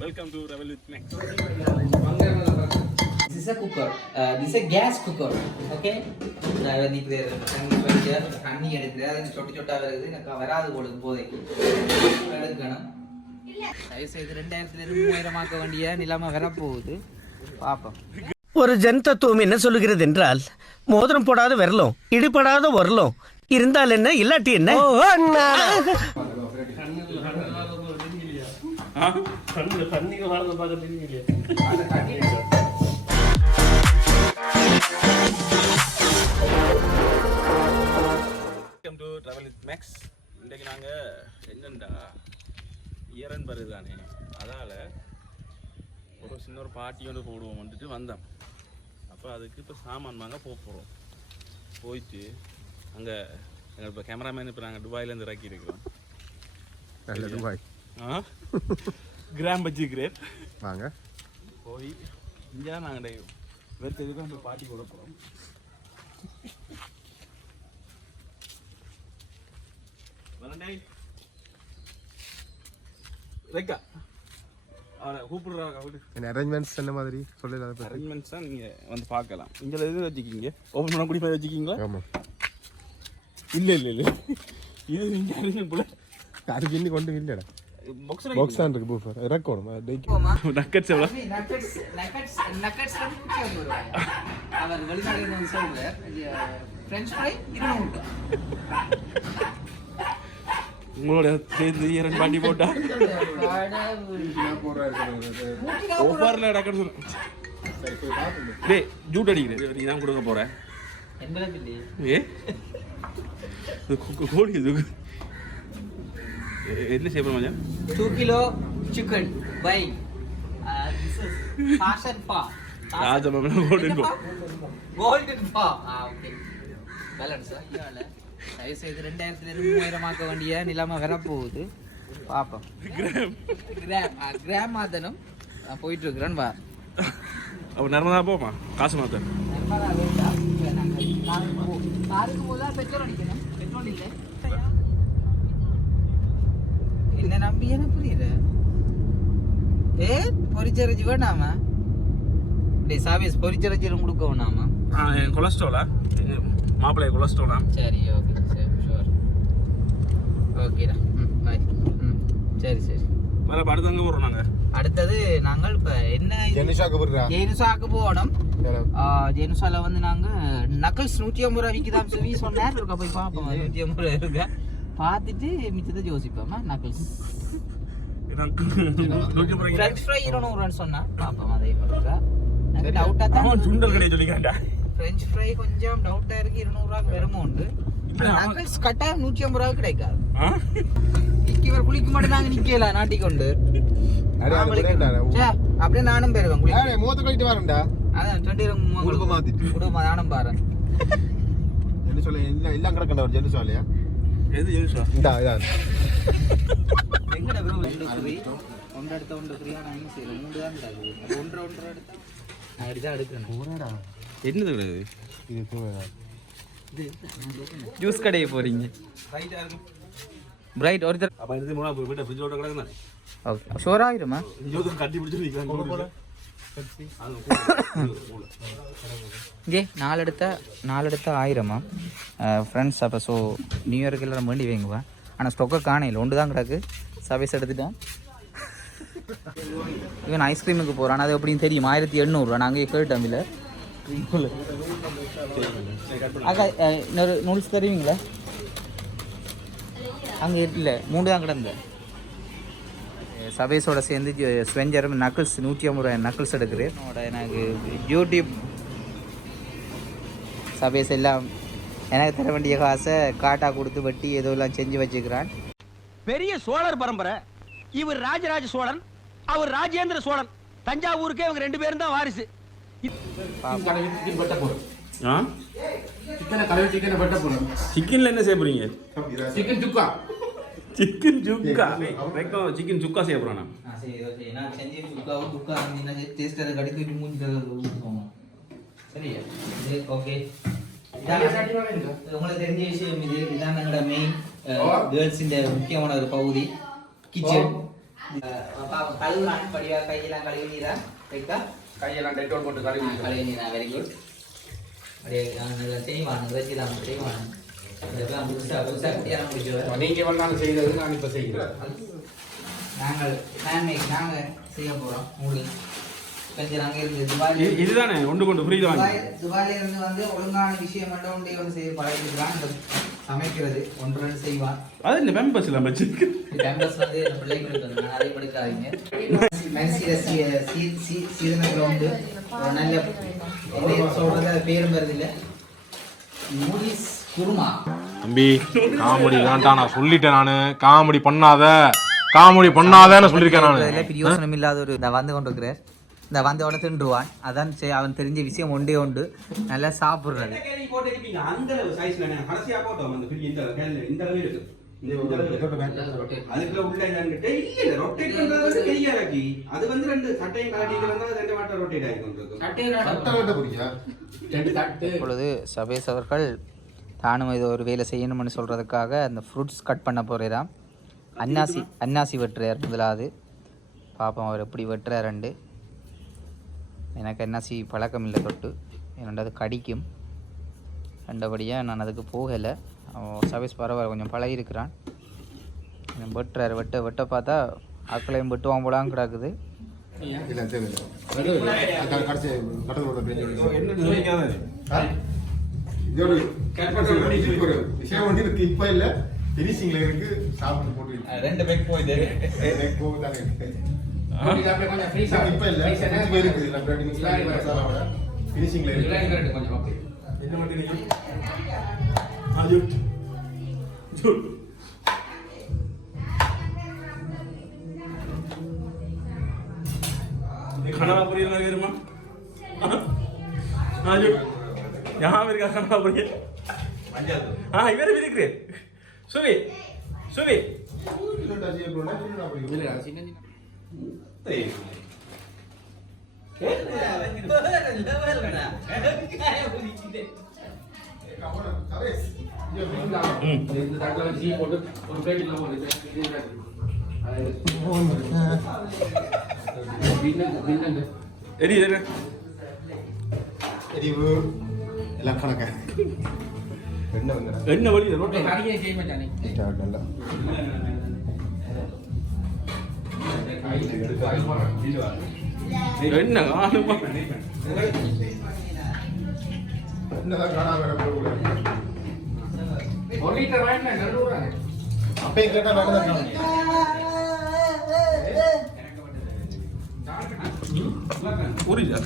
Welcome to Travel with Max. This is a cooker. This is a gas cooker. Okay. நான் வந்து தண்ணி எடுக்கிறேன். அது சொட்டு சொட்டா வருது. எனக்கு வராது போதைக்கு. எடுக்கணும். தயவுசெய்து 2000 ஆக்க வேண்டிய நிலைமை வரப்போகுது. பாப்போம். ஒரு ஜன் தத்துவம் என்ன சொல்லுகிறது என்றால் மோதிரம் போடாத விரலும் இடிபடாத உரலும் இருந்தால் என்ன இல்லாட்டி என்ன Welcome to Travel with Max. இன்றைக்கு நாங்கள் என்னண்டா இயரன் வருதானே அதால் ஒரு சின்ன ஒரு பார்ட்டியோடு போடுவோம் வந்துட்டு வந்தோம். அப்போ அதுக்கு இப்போ சாமான் வாங்க போகிறோம். போயிட்டு அங்கே எங்கள் இப்போ கேமராமேன் இப்போ நாங்கள் துபாயிலேருந்து இறக்கி இருக்கிறோம். துபாய் கிராம் வச்சுக்கிறேன் வாங்க போய் இங்கே நாங்கள் வெறுத்து எதுக்கும் அந்த பார்ட்டி போட போகிறோம். வரண்டே ரெக்கா அவரை கூப்பிடுறாங்க. அரேஞ்ச்மெண்ட்ஸ் என்ன மாதிரி சொல்லல அரேஞ்ச்மெண்ட்ஸ் தான் நீங்கள் வந்து பார்க்கலாம். இங்கே எது வச்சுக்கிங்க ஓப்பன் பண்ண குடி போய் வச்சுக்கிங்களா? ஆமாம். இல்லை இல்லை இல்லை இது நீங்கள் அரேஞ்ச்மெண்ட் போல அதுக்கு இன்னி கொண்டு இல்லைடா பாக்ஸ் தான் இருக்கு பூஃபர் ரெக்கார்ட் நக்கட்ஸ் எவ்வளோ நக்கட்ஸ் அவர் வெளிநாடுல வந்து சொல்றார் ஃப்ரெஞ்ச் ஃப்ரை 200 உங்களோட சேர்ந்து இரண்டு பாட்டி போட்டா ஓஃபரில் டக்குன்னு டேய் ஜூட் அடிக்கிறேன் நீ தான் கொடுக்க போகிறேன் ஏ கோழி இது என்ன செய்ய மச்சான் 2 kilo chicken by this is passion fa ராஜமம்ல golden fa okay balance இதனால தயவுசெய்து 2000 ஆக்க வேண்டிய நிலைமை வரப்போகுது. பாப்போம். கிராம் மாத்தனும் போயிட்டு இருக்கிறேன் வா. அப்போ நர்மதா போமா காசு மாத்த காருக்கு போதா பெட்ரோல் அடிக்கணும். பெட்ரோல் இல்லை என்ன நம்பி என்ன புரியல பொரிச்சரிச்சு வேணாமா சாவியஸ் பொரிச்சரிச்சு கொடுக்க வேணாமா? கொலஸ்ட்ராலா மாப்பிள்ளைய கொலஸ்ட்ராலா? சரி ஓகே சரி ஷுவர் ஓகேடா பாய். சரி சரி வேற அடுத்து அங்கே போகிறோம் நாங்கள். அடுத்தது நாங்கள் இப்போ என்ன ஜெனுசாக்கு போகணும். ஜெனுசால வந்து நாங்கள் நக்கல்ஸ் 150 ரூபா விற்கிதான் சொல்லி சொன்னார். இருக்கா போய் பார்ப்போம். 150 ரூபா இருக்க பார்த்துட்டு மிச்சத்தை யோசிப்போமா. நக்கல்ஸ் ஃப்ரெஞ்ச் ஃப்ரை 200 சொன்னா பார்ப்போம். அதே இருக்கா எனக்கு டவுட்டா தான் சுண்டல் கடையை சொல்லிக்காண்டா. ஃப்ரெஞ்ச் ஃப்ரை கொஞ்சம் டவுட்டா இருக்கு. 200 ரூபாய்க்கு வருமோ உண்டு. நக்கல்ஸ் கட்டாயம் 150 ரூபாய்க்கு கிடைக்காது. நிக்கவர் குளிக்க மட்டும் நாங்க நிக்கல நாட்டிக்கொண்டு அப்படியே நானும் போயிருவேன் குளிக்க. மூத்த கழிட்டு வரேன்டா. அதான் 20 மாத்திட்டு குடும்ப நானும் பாரு என்ன சொல்ல எல்லாம் கிடக்கണ്ട ஒரு ஜெனு சொல்லையா எது ஜெனுசா இந்தா இதா எங்கட ப்ரோ ஃப்ரீ ஒன்று எடுத்த ஒன்று ஃப்ரீயா நான் இங்க செய்றேன். 3 தான் இருக்கு. ஒன்று எடுத்தா நான் அடிச்சா எடுக்கணும். போறடா என்னது கிடையாது இது தூங்கடா. ஜூஸ் கடையை போறீங்க ரைட்டா இருக்கும் பிரைட் ஒருத்தர் அப்ப இது மூணா போய் வீட்டை ஃப்ரிட்ஜ் ஓட கிடக்குதானே. ஓகே ஷோர் ஆயிருமா? ஜோதம் கட்டி பிடிச்சு நிக்கிறாங்க. இங்கே 4 எடுத்த 1000 ஃப்ரெண்ட்ஸ். அப்போ ஸோ நியூ இயருக்கு எல்லாம் வேண்டி வைங்குவேன். ஆனால் ஸ்டொக்கை காணையில் ஒன்று தான் கிடக்கு. சர்வீஸ் எடுத்துட்டேன். இவன் ஐஸ்கிரீமுக்கு போகிறான். அது எப்படின்னு தெரியும். 1800 நாங்கள் கேட்டோம். இல்லை அக்கா இன்னொரு நூல்ஸ் தருவீங்களா? அங்கே இல்லை 3 தான் கிடந்த. சபேஸோட சேர்ந்து ஸ்வெஞ்சரும் நக்கிள்ஸ் 150 ரூபாய் நக்கிள்ஸ் எடுக்கிறேன். எனக்கு யூடியூப் சபேஸ் எல்லாம் எனக்கு தர வேண்டிய காசை காட்டா கொடுத்து வட்டி ஏதோ எல்லாம் செஞ்சு வச்சுக்கிறான். பெரிய சோழர் பரம்பரை. இவர் ராஜராஜ சோழன், அவர் ராஜேந்திர சோழன். தஞ்சாவூருக்கே இவங்க 2 பேரும் தான் வாரிசு. சிக்கன்ல என்ன செய்ய போறீங்க? சிக்கன் சுக்கா. சிக்கன் சுக்கா. சிக்கன் சுக்கா செய்ய போறானா? நான் செஞ்ச சுக்காவும் சுக்கா டேஸ்ட் அதை கடி தூக்கி மூஞ்சி சரியா? ஓகே உங்களுக்கு தெரிஞ்ச விஷயம் இது. இதுதான் எங்களோட மெயின் கேர்ள்ஸின் முக்கியமான ஒரு பகுதி கிச்சன். கழுவுறான் படியா கையெல்லாம் கழுவி நீரா ரைட்டா கையெல்லாம் டெட்டோல் போட்டு கழுவி கழுவி நீரா வெரி குட் அப்படியே செய்வாங்க வச்சுதான் செய்வாங்க இதெல்லாம் புதுசாக கட்டியான முடிச்சு நீங்க வந்தாலும் செய்யறது நான் இப்ப செய்கிறேன் நாங்கள் செய்ய போகிறோம் உங்களுக்கு கொஞ்சம் நாங்கள் இருந்து துபாய் இதுதானே ஒன்று கொண்டு புரியுது துபாயில இருந்து வந்து ஒழுங்கான விஷயம் மட்டும் ஒன்று செய்ய பழகிருக்கிறான் இந்த சமைக்கிறது ஒன்று ரெண்டு செய்வான் அது இந்த மெம்பர்ஸ் எல்லாம் வச்சிருக்கு மெம்பர்ஸ் வந்து பிள்ளைங்களுக்கு வந்து அதை படிக்காதீங்க சீதனத்தில் வந்து ஒரு நல்ல சொல்றது பேரும் வருது இல்லை நூடில்ஸ் குருமா தம்பி காமெடி வேண்டாம் நான் சொல்லிட்டேன் நானு காமெடி பண்ணாதன்னு சொல்லியிருக்கேன் நான் பிரியோசனம் இல்லாத ஒரு இந்த வந்து கொண்டிருக்கிறார் இந்த வந்தோட தின்றுவான் அதான் அவன் தெரிஞ்ச விஷயம் ஒன்றே உண்டு நல்லா சாப்பிடுறது அந்த சைஸ்ல கடைசியா போட்டோம் அந்த பெரிய இந்த அளவு இருக்கு அதுக்குள்ள உள்ள இல்ல ரொட்டேட் பண்றது வந்து பெரிய இறக்கி அது வந்து ரெண்டு சட்டையும் காட்டிட்டு வந்தா ரெண்டு மாட்டம் ரொட்டேட் ஆகிட்டு இப்பொழுது சபேஷ் அவர்கள் தானும் இது ஒரு வேலை செய்யணும்னு சொல்றதுக்காக அந்த ஃப்ரூட்ஸ் கட் பண்ண போறாராம் அன்னாசி வெட்டுறார் முதலாவது பாப்போம் அவர் எப்படி வெட்டுறாருண்டு எனக்கு அன்னாசி பழக்கம் இல்லை தொட்டு என்னோட அது கடிக்கும் ரெண்டபடியாக நான் அதுக்கு போகலை சபேஷ் பரவாயில்ல கொஞ்சம் பழகிருக்கிறான் வெட்டுறாரு வெட்ட பார்த்தா ஆக்களையும் வெட்டுவான் போலான்னு கிடக்குது இப்ப இல்ல பினிஷிங்ல இருக்கு சாப்பிட்டு போட்டு ரெண்டு பேக் போயிது இப்ப இல்ல இருக்கு இல்ல பிரெட் மிக்ஸ் மசாலாவோட பினிஷிங்ல இருக்கு கொஞ்சம் ஓகே என்ன மாட்டீங்க ஆஜுட் ஜூட் ये खाना पूरी लगा रे मां आजूट यहां मेरे का खाना पूरी हां इधर भी दिख रहे सुबह என்ன வழி ரோட்டை கறியே செய்ய மாட்டானே நல்லா என்ன காணுமா என்னதான் காணாம போகல ஒரு லிட்டர் வாங்கினா நடுவுறாங்க அப்பே கேட்டா நடந்தா पूरी जा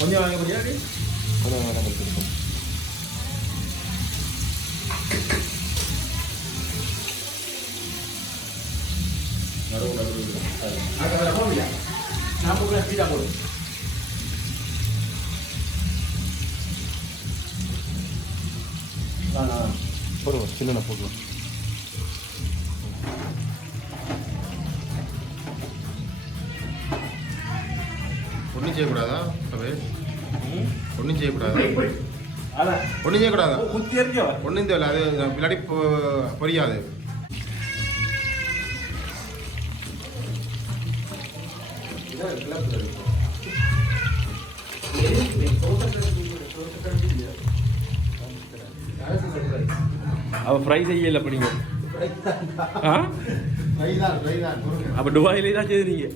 கொஞ்சம் வாங்க முடியாது போடுவோம் சின்ன போடுவோம் ஒன்றும் செய்யக்கூடாதா சபே ஒன்றும் செய்யக்கூடாதா ஒன்றும் செய்யக்கூடாதா ஒன்றும் தேவையில்ல அது விளையாடி பொரியாது அவ ஃப்ரை செய்யல அப்ப நீங்க அப்ப துபாயில தான் செய்றீங்க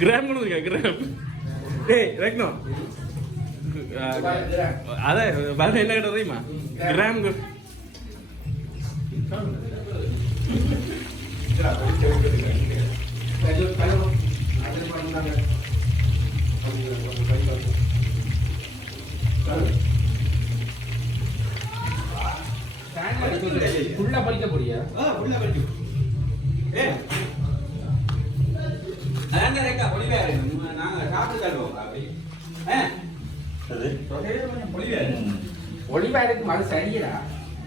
கிராம் கொடுங்க கிராம் டேய் ரக்னோ அத பாரு என்ன கேட்ட தெரியுமா கிராம் ஃபுல்லா பறிக்க போறியா ஃபுல்லா பறிச்சு அங்க ரேக்கா பொலிவேற நாங்க சாப்பிட்டு தருவோம் அப்படி அது தொகையில கொஞ்சம் பொலிவேற ஒளிவா இருக்கு அது சரியா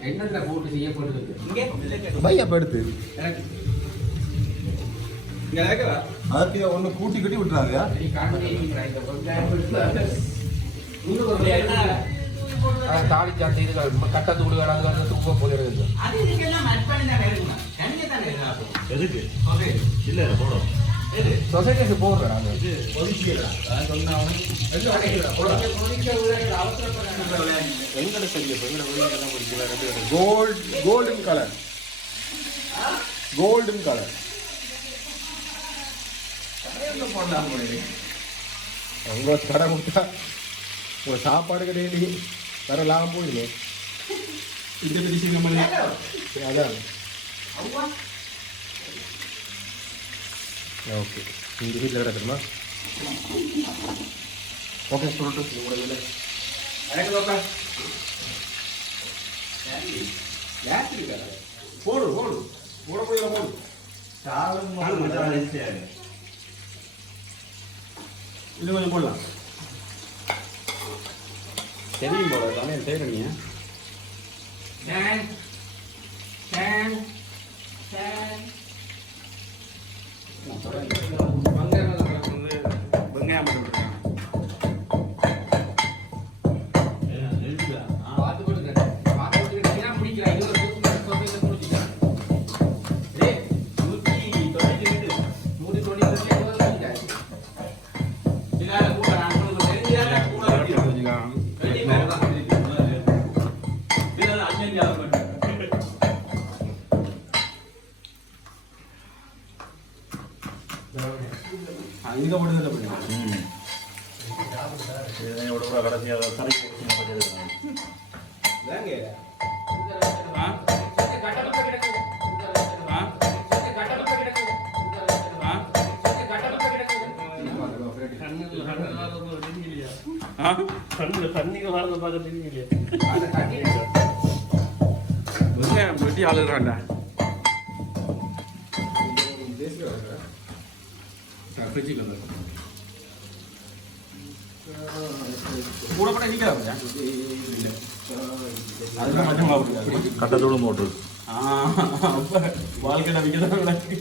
என்னத்துல போட்டு செய்யப்பட்டிருக்கு இங்கே பை அப்ப எடுத்து இங்க இருக்கா அதுக்கு ஒண்ணு கூட்டி கட்டி விட்டுறாங்க. நீ காண்டி இந்த வெங்காயம் தாலி சாத்தி இது கட்டத்து கொடுக்கறாங்க வந்து துப்ப போயிடுது. அது இதுக்கெல்லாம் ஆட் பண்ணி தான் எடுக்கணும். தனியா தான் எடுக்கணும். எதுக்கு? ஓகே. இல்ல போறோம். எது? சொசைட்டிக்கு போறோம் நாங்க. இது ஒதுக்கிடா. நான் சொன்னா எல்லாம் அடைக்கல. போறோம். ஒதுக்கிட ஊரே அவசரப்படாத. எங்கட சரியா எங்கட ஊரே முடிக்கல. Golden colour. Golden colour. என்ன பண்ணலாம் போறீங்க? உங்க கடை கொடுத்தா உங்க சாப்பாடு கிடையாது வேற லாபம் போயிடுங்க. இந்த பிடிச்சி நம்ம அதான் ஓகே. இந்த வீட்டில் கிடக்குமா? ஓகே சொல்லிட்டு உங்களோட எனக்கு ஓகே. யார் இருக்கா? போடு போடு போட போய் போடு. சாவல் மஜா இருந்துச்சு. இன்னும் கொஞ்சம் போடலாம். தெரியும் போல தானே தேடுறீங்க. டன் டன் டன் வெங்காயம் போட்டுருக்கேன். பாத்து போட்டுங்க. பாத்து போட்டுங்க. நான் பிடிக்கிறேன். இது ஒரு சொசைட்டில போட்டுட்டேன். டேய் 192 இதனால கூட நான் உங்களுக்கு தெரிஞ்சதா கூட வச்சுக்கலாம். இதெல்லாம் அஞ்சஞ்சு ஆகும். இங்க போடுறதுல போடுங்க. வெட்டி ஆளுறாண்டா. கூட போட நிற்கிறாங்க. அதுதான் மஜமா போட்டு கட்டத்தோடு மோட்ரு வாழ்க்கை நம்பிக்கைதான் விளக்கு.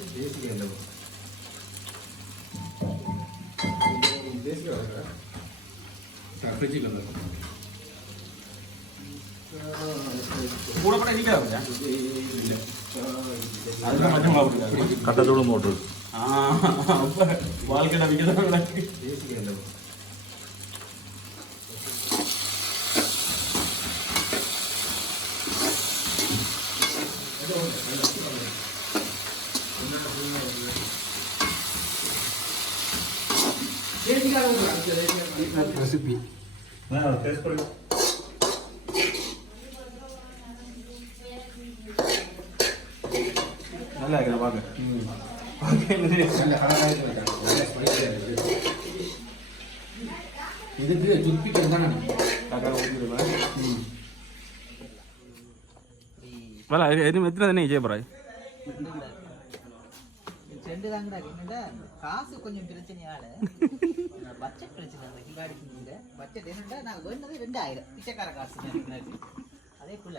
கூட போட நிற்கிறாங்க. அதுதான் மஜமா போட்டு கட்டத்தோடு மோட்ரு வாழ்க்கை நம்பிக்கைதான் விளக்கு. ரெசிபி நல்லா இருக்கிற பார்க்க. இதுக்கு துப்பிட்டு தானே எத்தனை தானே ஜெயபராய் செண்டு தாங்கடா. என்னடா காசு கொஞ்சம் பிரச்சனையால பட்ஜெட் பிரச்சனை. அந்த கிலாடி பட்ஜெட் என்னடா நாங்கள் வேண்டது 2000 பிச்சைக்கார காசு. அதே போல